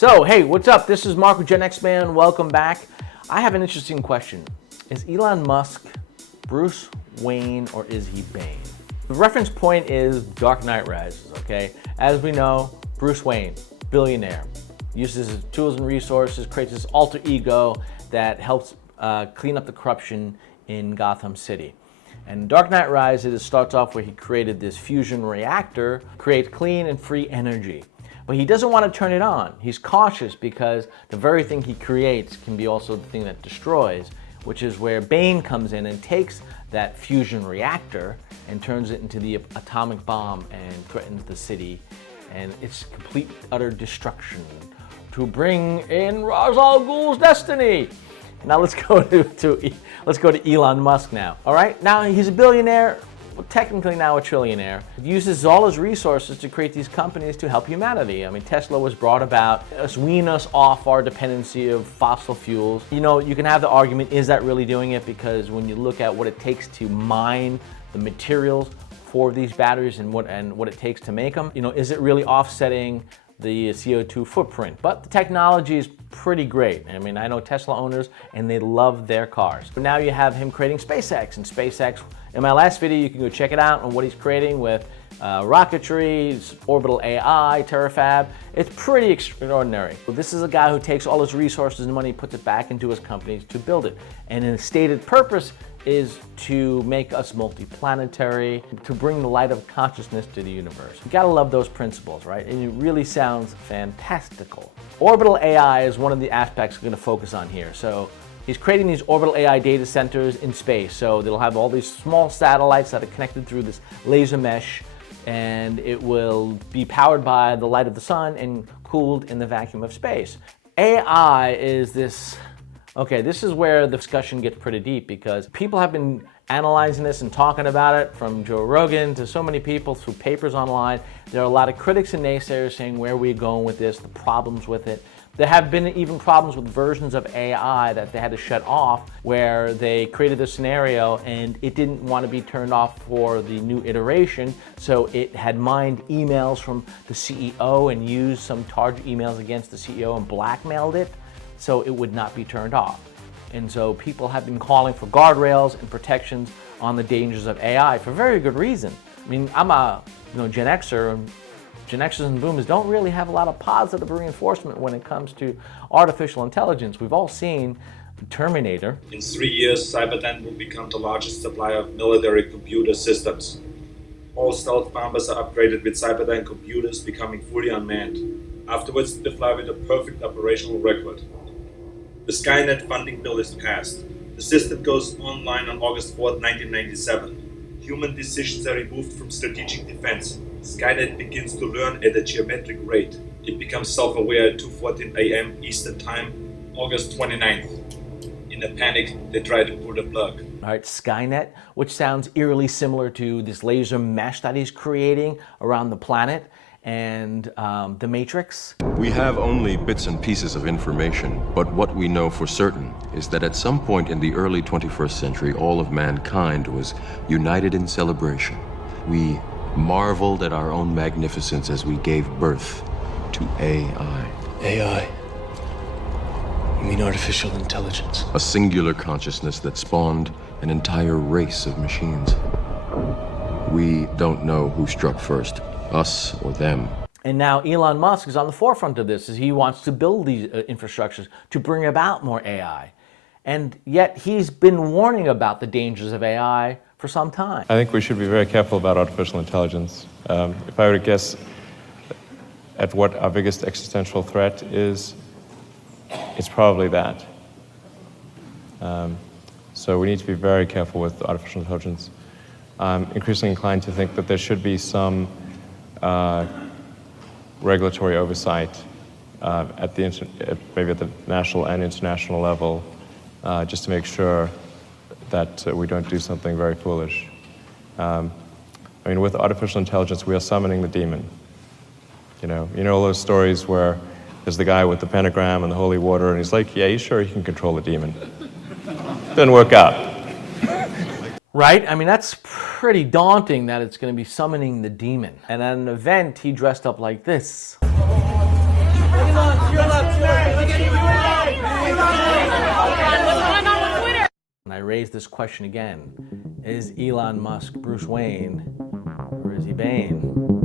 So, hey, what's up? This is Mark with Gen X Man. Welcome back. I have an interesting question. Is Elon Musk Bruce Wayne or is he Bane? The reference point is Dark Knight Rises, okay? As we know, Bruce Wayne, billionaire, uses his tools and resources, creates this alter ego that helps clean up the corruption in Gotham City. And Dark Knight Rises starts off where he created this fusion reactor, creates clean and free energy. But he doesn't want to turn it on. He's cautious because the very thing he creates can be also the thing that destroys, which is where Bane comes in and takes that fusion reactor and turns it into the atomic bomb and threatens the city. And it's complete, utter destruction to bring in Ra's al Ghul's destiny. Now let's go to Elon Musk now. All right, now he's a billionaire. Well, technically now a trillionaire. He uses all his resources to create these companies to help humanity. I mean, Tesla was brought about to wean us off our dependency of fossil fuels. You know, you can have the argument, is that really doing it? Because when you look at what it takes to mine the materials for these batteries and what it takes to make them, you know, is it really offsetting the CO2 footprint? But the technology is pretty great. I mean, I know Tesla owners and they love their cars. But now you have him creating SpaceX, and SpaceX, in my last video, you can go check it out on what he's creating with rocketry, Orbital AI, Terafab. It's pretty extraordinary. But this is a guy who takes all his resources and money, puts it back into his companies to build it. And his stated purpose is to make us multi-planetary, to bring the light of consciousness to the universe. You gotta love those principles, right? And it really sounds fantastical. Orbital AI is one of the aspects we're gonna focus on here. So he's creating these orbital AI data centers in space. So they'll have all these small satellites that are connected through this laser mesh, and it will be powered by the light of the sun and cooled in the vacuum of space. AI is this. Okay, this is where the discussion gets pretty deep because people have been analyzing this and talking about it, from Joe Rogan to so many people through papers online. There are a lot of critics and naysayers saying where are we going with this, the problems with it. There have been even problems with versions of AI that they had to shut off, where they created a scenario and it didn't want to be turned off for the new iteration, so it had mined emails from the CEO and used some target emails against the CEO and blackmailed it, so it would not be turned off. And so people have been calling for guardrails and protections on the dangers of AI for very good reason. I mean, I'm a Gen Xer, and Gen Xers and boomers don't really have a lot of positive reinforcement when it comes to artificial intelligence. We've all seen Terminator. In 3 years, Cyberdyne will become the largest supplier of military computer systems. All stealth bombers are upgraded with Cyberdyne computers, becoming fully unmanned. Afterwards, they fly with a perfect operational record. The Skynet funding bill is passed. The system goes online on August 4, 1997. Human decisions are removed from strategic defense. Skynet begins to learn at a geometric rate. It becomes self-aware at 2:14 a.m. Eastern Time, August 29th. In a panic, they try to pull the plug. All right, Skynet, which sounds eerily similar to this laser mesh that he's creating around the planet, and the Matrix. We have only bits and pieces of information, but what we know for certain is that at some point in the early 21st century, all of mankind was united in celebration. We marveled at our own magnificence as we gave birth to AI. AI? You mean artificial intelligence? A singular consciousness that spawned an entire race of machines. We don't know who struck first, us or them. And now Elon Musk is on the forefront of this as he wants to build these infrastructures to bring about more AI. And yet he's been warning about the dangers of AI for some time. I think we should be very careful about artificial intelligence. If I were to guess at what our biggest existential threat is, it's probably that. So we need to be very careful with artificial intelligence. I'm increasingly inclined to think that there should be some regulatory oversight maybe at the national and international level, just to make sure that we don't do something very foolish. I mean, with artificial intelligence, we are summoning the demon. You know all those stories where there's the guy with the pentagram and the holy water, and he's like, yeah, he's sure he can control the demon. Didn't work out. Right? I mean, that's pretty daunting that it's going to be summoning the demon. And at an event, he dressed up like this. And I raise this question again. Is Elon Musk Bruce Wayne or is he Bane?